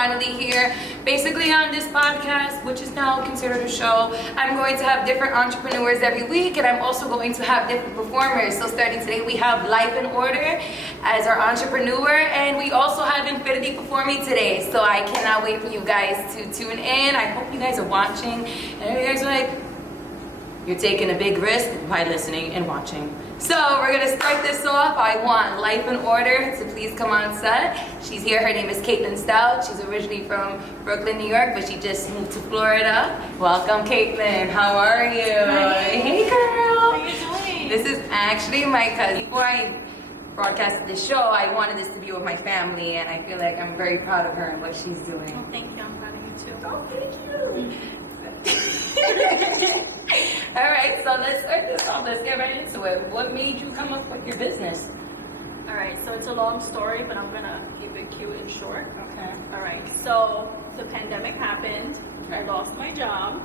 finally here. Basically on this podcast, which is now considered a show, I'm going to have different entrepreneurs every week, and I'm also going to have different performers. So starting today, we have Life in Order as our entrepreneur, and we also have Infinity performing today. So I cannot wait for you guys to tune in. I hope you guys are watching, and you guys are like, you're taking a big risk by listening and watching. So we're gonna start this off. I want Life in Order to please come on set. She's here. Her name is Caitlin Stout. She's originally from Brooklyn, New York, but she just moved to Florida. Welcome, Caitlin. How are you? Hi. Hey, girl. How are you doing? This is actually my cousin. Before I broadcasted this show, I wanted this to be with my family, and I feel like I'm very proud of her and what she's doing. Oh, thank you. I'm proud of you too. Oh, thank you. All right, so let's start this off. Let's get right into it. What made you come up with your business? All right, so it's a long story, but I'm gonna keep it cute and short. Okay. All right, so the pandemic happened. I lost my job,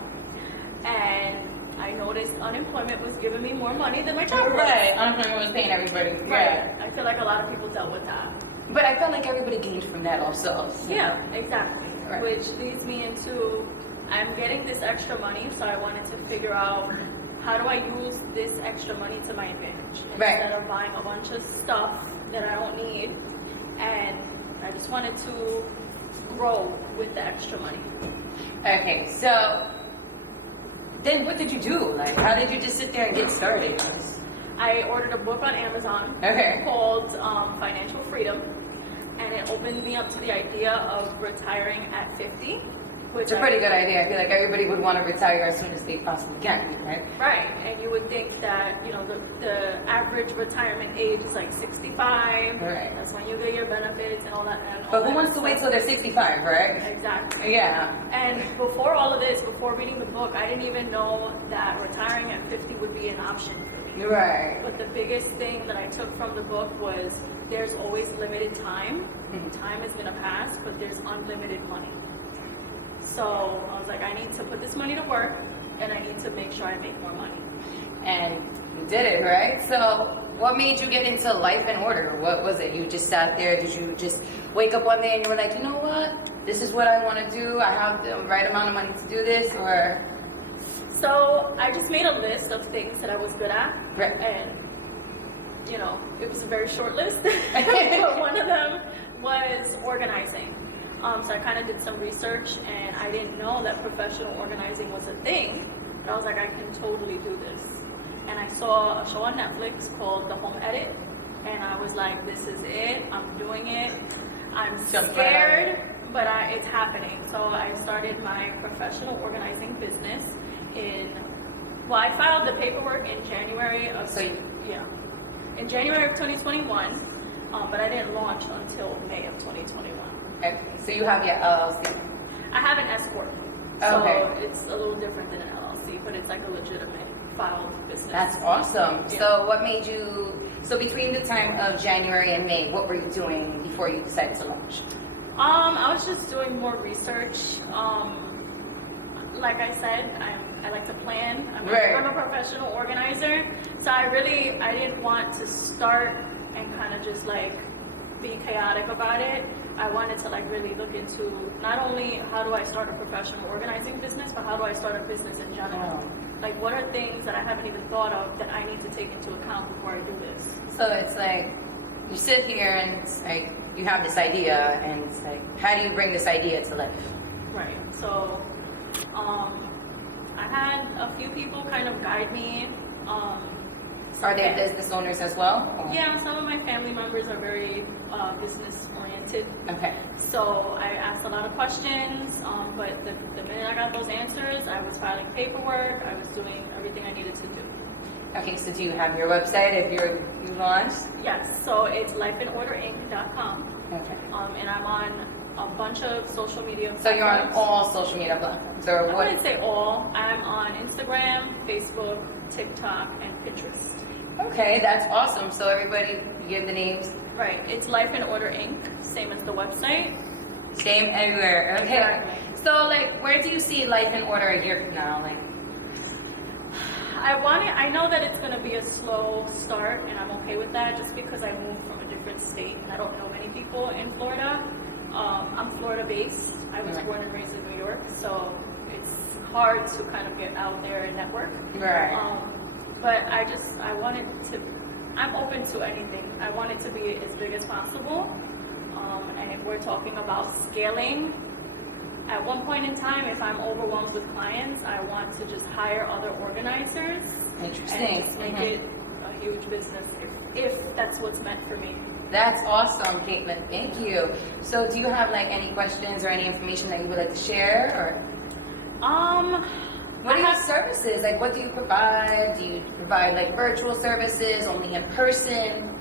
and I noticed unemployment was giving me more money than my job was. Right, unemployment was paying everybody. Right. I feel like a lot of people dealt with that. But I felt like everybody gained from that also. So. Yeah, exactly. Right. Which leads me into I'm getting this extra money, so I wanted to figure out how do I use this extra money to my advantage instead of buying a bunch of stuff that I don't need. And I just wanted to grow with the extra money. Okay, so then what did you do? Like, how did you just sit there and get started? I ordered a book on Amazon called Financial Freedom, and it opened me up to the idea of retiring at 50. It's a pretty good idea. I feel like everybody would want to retire as soon as they possibly can, right? Right, and you would think that, you know, the average retirement age is like 65. Right. That's when you get your benefits and all that. But who wants to wait till they're 65, right? Exactly. Yeah. And before all of this, before reading the book, I didn't even know that retiring at 50 would be an option for me. Right. But the biggest thing that I took from the book was there's always limited time. Mm-hmm. Time is going to pass, but there's unlimited money. So I was like, I need to put this money to work, and I need to make sure I make more money. And you did it, right? So what made you get into Life in Order? What was it? You just sat there? Did you just wake up one day and you were like, you know what? This is what I want to do. I have the right amount of money to do this, or? So I just made a list of things that I was good at. Right. And, you know, it was a very short list. But one of them was organizing. So I kind of did some research, and I didn't know that professional organizing was a thing. But I was like, I can totally do this. And I saw a show on Netflix called The Home Edit, and I was like, this is it. I'm doing it. I'm scared, but it's happening. So I started my professional organizing business I filed the paperwork in January of in January of 2021, but I didn't launch until May of 2021. Okay, so you have your LLC. I have an S corp, so it's a little different than an LLC, but it's like a legitimate filed business. That's awesome. Yeah. So what made you? So between the time of January and May, what were you doing before you decided to launch? I was just doing more research. Like I said, I like to plan. I'm a professional organizer, so I didn't want to start and kind of just like be chaotic about it. I wanted to like really look into not only how do I start a professional organizing business, but how do I start a business in general. Like, what are things that I haven't even thought of that I need to take into account before I do this? So it's like you sit here and it's like you have this idea, and it's like, how do you bring this idea to life? Right. So I had a few people kind of guide me. Are they business owners as well? Or? Yeah, some of my family members are very business oriented. Okay. So I asked a lot of questions, but the minute I got those answers, I was filing paperwork. I was doing everything I needed to do. Okay, so do you have your website if you launched? Yes, so it's lifeinaorderinc.com. Okay. And I'm on a bunch of social media platforms. So you're on all social media platforms, or what? I wouldn't say all. I'm on Instagram, Facebook, TikTok, and Pinterest. Okay, that's awesome. So everybody, you give the names. Right. It's Life in Order Inc. Same as the website. Same everywhere. Okay. Exactly. So, like, where do you see Life in Order a year from now? Like, I know that it's going to be a slow start, and I'm okay with that just because I moved from a different state and I don't know many people in Florida. I'm Florida based. I was born and raised in New York, so it's hard to kind of get out there and network. Right. But I wanted to, I'm open to anything. I want it to be as big as possible. And if we're talking about scaling, at one point in time, if I'm overwhelmed with clients, I want to just hire other organizers. Interesting. And just make it a huge business if that's what's meant for me. That's awesome, Caitlin. Thank you. So do you have like any questions or any information that you would like to share? Or what are your services? Like what do you provide? Do you provide like virtual services, only in person?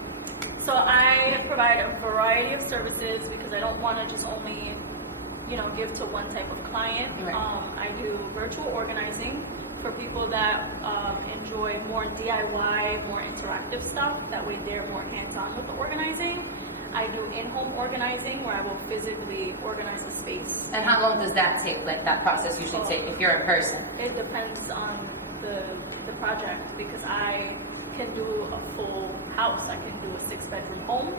So I provide a variety of services because I don't want to just only, give to one type of client. Right. I do virtual organizing for people that enjoy more DIY, more interactive stuff. That way they're more hands-on with the organizing. I do in-home organizing where I will physically organize a space. And how long does that take, like that process usually take if you're in person? It depends on the project because I can do a full house. I can do a 6-bedroom home,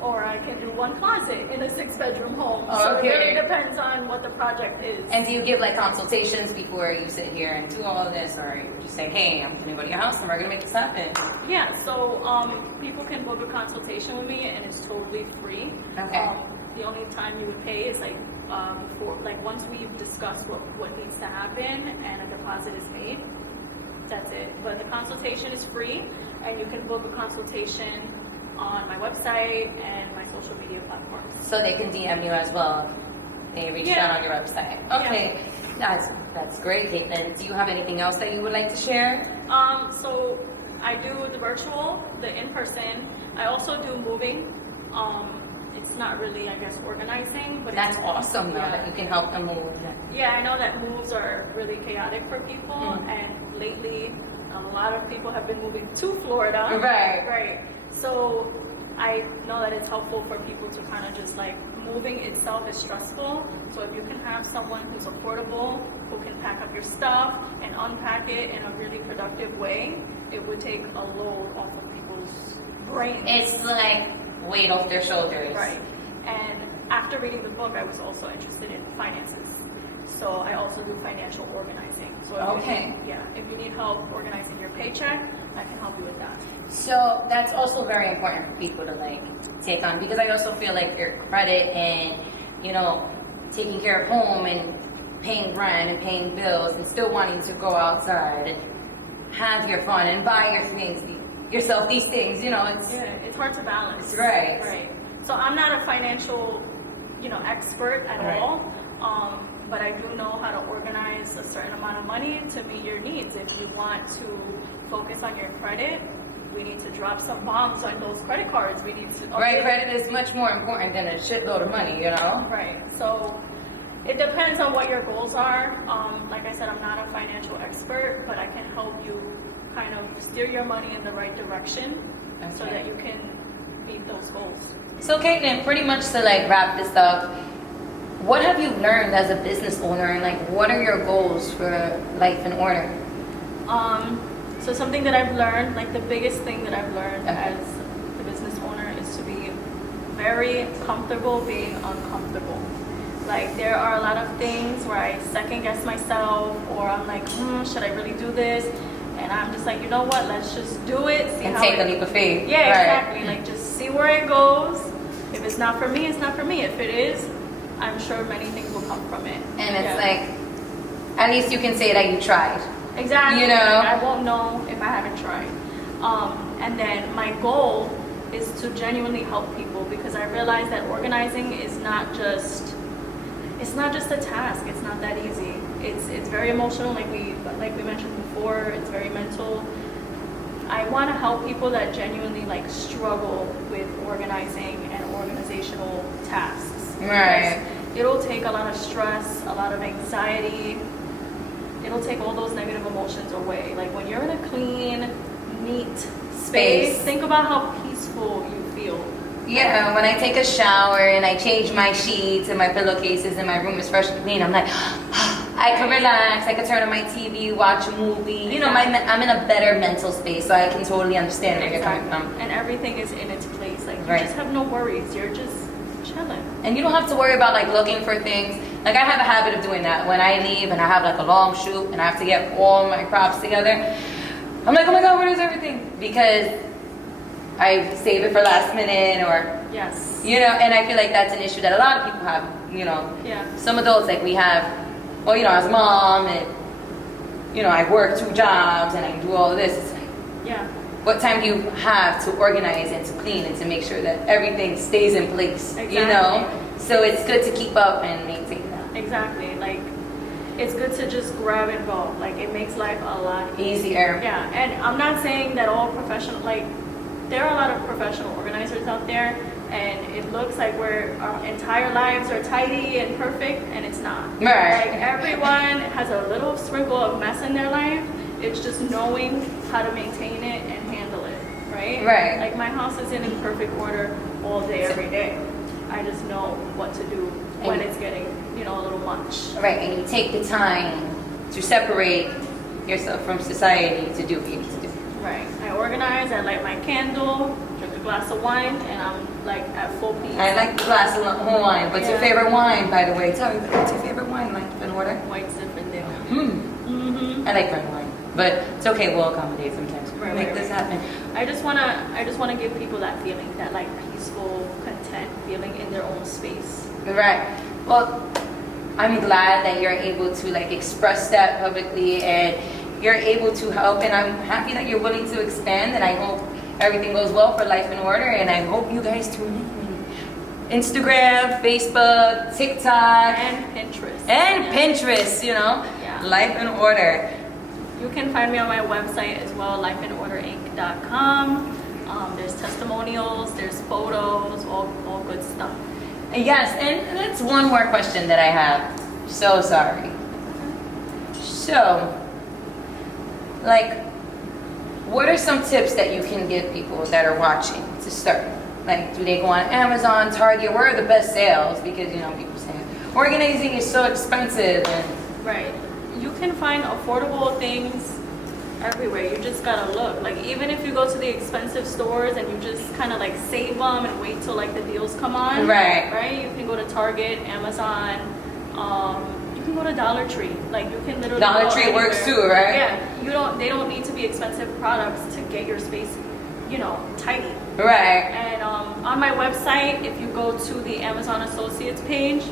or I can do one closet in a 6-bedroom home. Oh, so okay. it really depends on what the project is. And do you give like consultations before you sit here and do all of this, or you just say, hey, I'm going to go to your house and we're going to make this happen? Yeah, so people can book a consultation with me and it's totally free. Okay. The only time you would pay is once we've discussed what needs to happen and a deposit is made. That's it. But the consultation is free, and you can book a consultation on my website and my social media platforms. So they can DM you as well. They reach out on your website. Okay, that's great, Caitlin. Do you have anything else that you would like to share? So I do the virtual, the in-person. I also do moving. It's not really, I guess, organizing, but That's awesome, though, that you can help them move. Yeah, I know that moves are really chaotic for people, and lately a lot of people have been moving to Florida. Right. So I know that it's helpful for people to kind of just like, moving itself is stressful. So if you can have someone who's affordable, who can pack up your stuff and unpack it in a really productive way, it would take a load off of people's brains. It's like weight off their shoulders. Right. And after reading the book, I was also interested in finances. So I also do financial organizing. So if you need help organizing your paycheck, I can help you with that. So that's also very important for people to like take on, because I also feel like your credit and, taking care of home and paying rent and paying bills and still wanting to go outside and have your fun and buy your things, yourself these things, it's hard to balance. Right. So I'm not a financial, expert at all. But I do know how to organize a certain amount of money to meet your needs. If you want to focus on your credit, we need to drop some bombs on those credit cards. We need to credit is much more important than a shitload of money, Right. So it depends on what your goals are. Like I said, I'm not a financial expert, but I can help you kind of steer your money in the right direction so that you can meet those goals. So Caitlin, pretty much to like wrap this up, what have you learned as a business owner, and like what are your goals for Life in Order? So something that I've learned, like the biggest thing that I've learned as the business owner is to be very comfortable being uncomfortable. Like there are a lot of things where I second guess myself, or I'm like, should I really do this? And I'm just like, you know what? Let's just do it. See and how take a leap of faith. Yeah, exactly. Like just see where it goes. If it's not for me, it's not for me. If it is, I'm sure many things will come from it. And it's like, at least you can say that you tried. Exactly. Like, I won't know if I haven't tried. And then my goal is to genuinely help people, because I realize that organizing is not just a task. It's not that easy. It's very emotional, like we mentioned before. It's very mental. I want to help people that genuinely like struggle with organizing and organizational tasks. Right. It'll take a lot of stress, a lot of anxiety. It'll take all those negative emotions away. Like when you're in a clean, neat space, think about how peaceful you feel. Yeah, when I take a shower and I change my sheets and my pillowcases and my room is fresh and clean, I'm like, I can relax, I can turn on my TV, watch a movie. I'm in a better mental space, so I can totally understand where you're coming from. And everything is in its place. Like you just have no worries. You're just chilling. And you don't have to worry about like looking for things. Like I have a habit of doing that when I leave and I have like a long shoot and I have to get all my props together. I'm like, oh my God, where is everything? Because I save it for last minute or, Yes. you know, and I feel like that's an issue that a lot of people have, you know. Yeah. Some adults, like we have, well, you know, as a mom and, you know, I work 2 jobs and I do all of this. It's like, Yeah. what time do you have to organize and to clean and to make sure that everything stays in place, you know? So it's good to keep up and maintain that. Exactly. Like, it's good to just grab and go. Like, it makes life a lot Easier. Yeah, and I'm not saying that all professional, like, there are a lot of professional organizers out there, and it looks like our entire lives are tidy and perfect, and it's not. Right. Like, everyone has a little sprinkle of mess in their life. It's just knowing how to maintain it and handle it, right? Right. Like, my house isn't in perfect order all day, every day. I just know what to do when it's getting, you know, a little much. Right, and you take the time to separate yourself from society to do what you need to do. Right. I organize, I light my candle, drink a glass of wine, and I'm like at full peace. I like the glass of wine. What's your Yeah. favorite wine, by the way? Tell me, what's your favorite wine, like, in order? White's different there. I like red wine, but it's okay, we'll accommodate sometimes. Right, Make right, this right. happen. I just wanna give people that feeling, that like peaceful, content feeling in their own space. Right. Well, I'm glad that you're able to like express that publicly and you're able to help, and I'm happy that you're willing to expand, and I hope everything goes well for Life in Order, and I hope you guys tune in. Instagram, Facebook, TikTok, And Pinterest. and Yeah. Pinterest, you know? Yeah. Life in Order. You can find me on my website as well, lifeinaorderinc.com. There's testimonials, there's photos, all good stuff. Yes, and that's one more question that I have. So sorry. So, like, what are some tips that you can give people that are watching to start? Like, do they go on Amazon, Target? Where are the best sales? Because, you know, people say organizing is so expensive. And Right. You can find affordable things everywhere. You just gotta look. Like, even if you go to the expensive stores and you just kind of like save them and wait till like the deals come on. Right. Right. You can go to Target, Amazon. You can go to Dollar Tree. Like, you can literally. Dollar go Tree works anywhere. too, right? Yeah. They don't need to be expensive products to get your space, you know, tidy. Right. And on my website, if you go to the Amazon Associates page,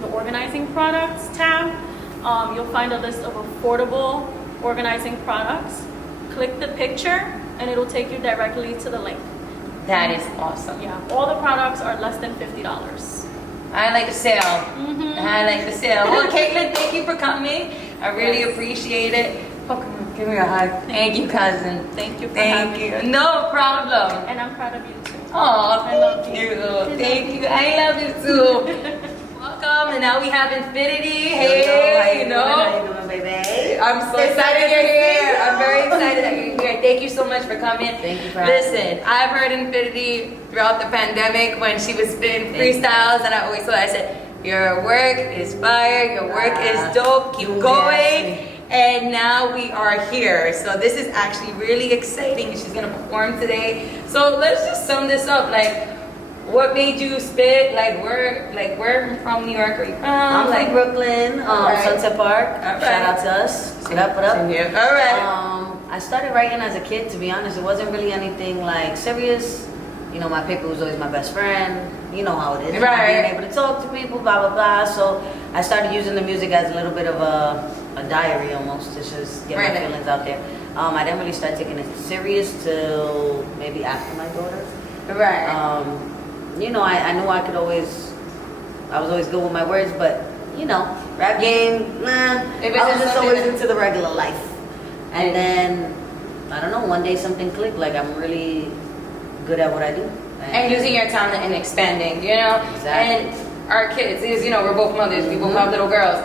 the organizing products tab, you'll find a list of affordable organizing products. Click the picture and it'll take you directly to the link. That is awesome. Yeah, all the products are less than $50. I like the sale. Mm-hmm. I like the sale. Well, Caitlin, thank you for coming. I really appreciate it. Oh, come on, give me a hug. Thank you, cousin. Thank you for Thank having you. me. No problem. And I'm proud of you too. Oh, I love thank you. you. I Thank love you. I love you too. Welcome, and now we have Infinity. Hey, How you doing, baby? I'm so excited you're here. I'm very excited that you're here. Thank you so much for coming. Thank you for having me. Listen, I've heard Infinity throughout the pandemic when she was spitting freestyles, and I always told her, I said, your work is fire, your work is dope, keep going. And now we are here. So this is actually really exciting. She's gonna perform today. So let's just sum this up. Like, what made you spit? Like, where from New York are you from? I'm like from Brooklyn, Alright. Sunset Park. Alright. Shout out to us. What up, what up? All right. I started writing as a kid, to be honest. It wasn't really anything like serious. You know, my paper was always my best friend. You know how it is. Right. Being able to talk to people, blah, blah, blah. So I started using the music as a little bit of a diary almost, to just get my Right. feelings out there. I didn't really start taking it serious till maybe after my daughter. Right. You know, I knew I was always good with my words, but, you know, rap game, nah. It I was wasn't just something always that- into the regular life. And then, I don't know, one day something clicked, like I'm really good at what I do. And using your talent and expanding, you know? Exactly. And our kids, is, you know, we're both mothers, we both have little girls.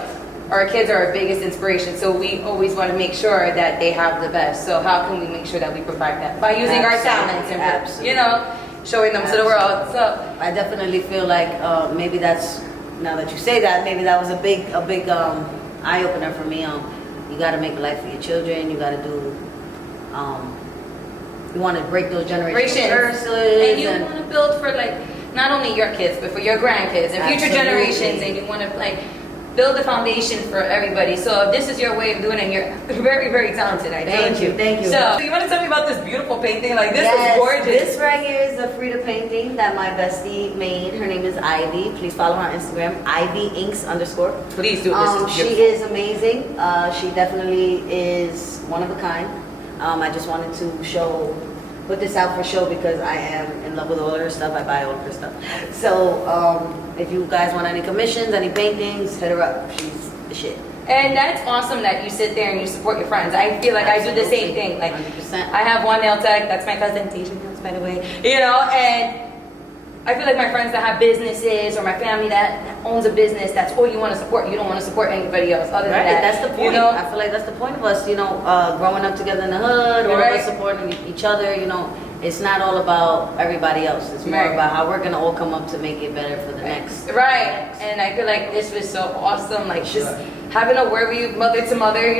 Our kids are our biggest inspiration, so we always want to make sure that they have the best. So how can we make sure that we provide that? By using our talents and, Absolutely. you know, showing them to the world. So, I definitely feel like maybe that's, now that you say that, maybe that was a big eye opener for me. You got to make a life for your children. You got to do. You want to break those generational curses, and you want to build for like not only your kids, but for your grandkids and future Absolutely. generations, and you want to like build a foundation for everybody. So if this is your way of doing it, you're very, very talented. I Thank you, thank you. So you want to tell me about this beautiful painting? Like this Yes, is gorgeous. This right here is a Frida painting that my bestie made. Her name is Ivy. Please follow her on Instagram, IvyInks_. Please do this. She is amazing. She definitely is one of a kind. I just wanted to put this out for show because I am in love with all of her stuff. I buy all of her stuff. So if you guys want any commissions, any paintings, hit her up. She's the shit. And that's awesome that you sit there and you support your friends. I feel like I do the same thing. Like 100%. I have one nail tech. That's my cousin Tisha Nails, by the way. You know, and I feel like my friends that have businesses or my family that owns a business, that's all you want to support. You don't want to support anybody else other than that. That's the point. You know? I feel like that's the point of us, growing up together in the hood, all of us supporting each other, It's not all about everybody else. It's more about how we're gonna all come up to make it better for the next. Right. And I feel like this was so awesome. Like just having a word with you, mother to mother,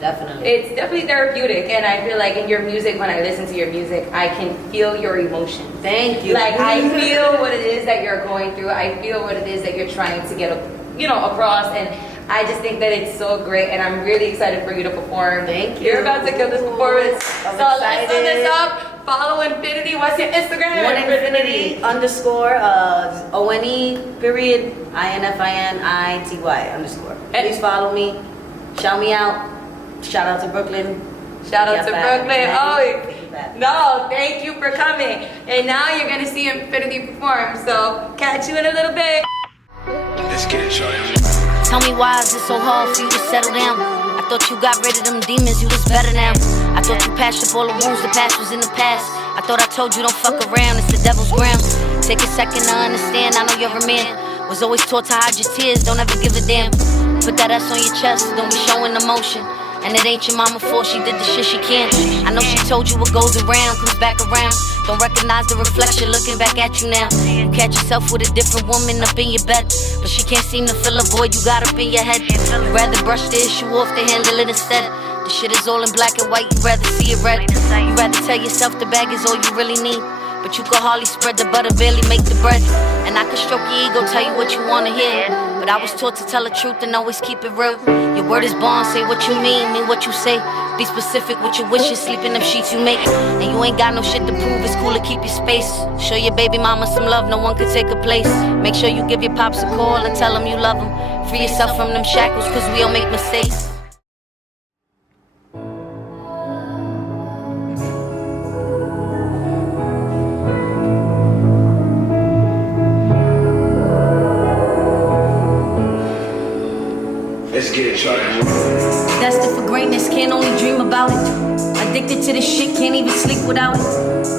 Definitely. It's definitely therapeutic, and I feel like in your music, when I listen to your music, I can feel your emotions. Thank you. Like I feel what it is that you're going through. I feel what it is that you're trying to get, across, and I just think that it's so great, and I'm really excited for you to perform. Thank you. You're about to kill this performance. I'm so excited. let's sum this up. Follow Infinity. What's your Instagram? Infinity_, ONE_INFINITY_. Please follow me. Shout me out. Shout out to Brooklyn. Shout out to Brooklyn. Oh, Back. no, thank you for coming. And now you're going to see Infinity perform. So catch you in a little bit. Let's get it, shorty. Tell me why is it so hard for you to settle down? I thought you got rid of them demons, you was better now. I thought you patched up all the wounds, the past was in the past. I thought I told you don't fuck around, it's the devil's ground. Take a second to understand, I know you're a man. Was always taught to hide your tears, don't ever give a damn. Put that S on your chest, don't be showing emotion. And it ain't your mama fault, she did the shit she can. I know she told you what goes around comes back around. Don't recognize the reflection looking back at you now. You catch yourself with a different woman up in your bed, but she can't seem to fill a void you got up in your head. You rather brush the issue off than handle it instead. The shit is all in black and white, you rather see it red. You rather tell yourself the bag is all you really need, but you could hardly spread the butter, barely make the bread. And I could stroke your ego, tell you what you wanna hear, but I was taught to tell the truth and always keep it real. Your word is bond, say what you mean what you say. Be specific with your wishes, sleep in them sheets you make. And you ain't got no shit to prove, it's cool to keep your space. Show your baby mama some love, no one could take a place. Make sure you give your pops a call and tell him you love him. Free yourself from them shackles, cause we all make mistakes. Let's get it, shorty. Destined for greatness, can't only dream about it. Addicted to this shit, can't even sleep without it.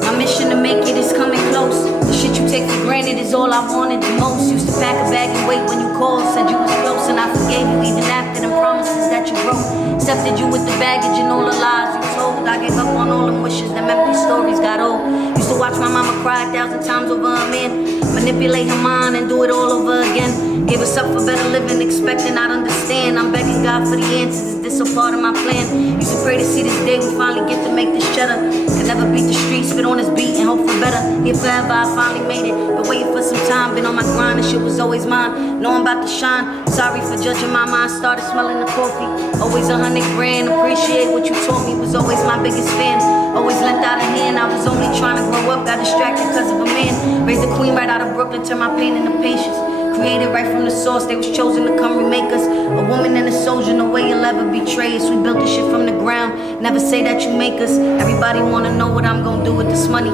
My mission to make it is coming close. The shit you take for granted is all I wanted the most. Used to pack a bag and wait when you called. Said you was close and I forgave you even after them promises that you broke. Accepted you with the baggage and all the lies you told. I gave up on all them wishes, them empty stories got old. Used to watch my mama cry 1,000 times over a man. Manipulate her mind and do it all over again. Gave us up for better living, expecting I'd understand. I'm begging God for the answers, is this a part of my plan? Used to pray to see this day we finally get to make this cheddar. Can never beat the streets, spit on this beat and hope for better. Here forever, I finally made it. Been waiting for some time, been on my grind, and shit was always mine. Know I'm about to shine. Sorry for judging my mind, started smelling the coffee. Always 100 grand, appreciate what you taught me. Was always my biggest fan. Always lent out a hand, I was only trying to grow up. Got distracted because of a man. Raised a queen right out of Brooklyn, turned my pain into patience. Created right from the source, they was chosen to come remake us. A woman and a soldier, no way you'll ever betray us. We built this shit from the ground, never say that you make us. Everybody wanna know what I'm gonna do with this money.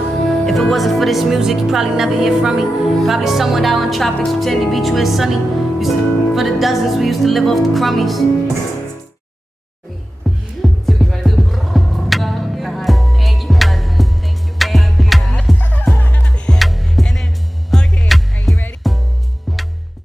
If it wasn't for this music, you probably never hear from me. Probably someone out in tropics, pretend to beat you as sunny. For the dozens, we used to live off the crummies.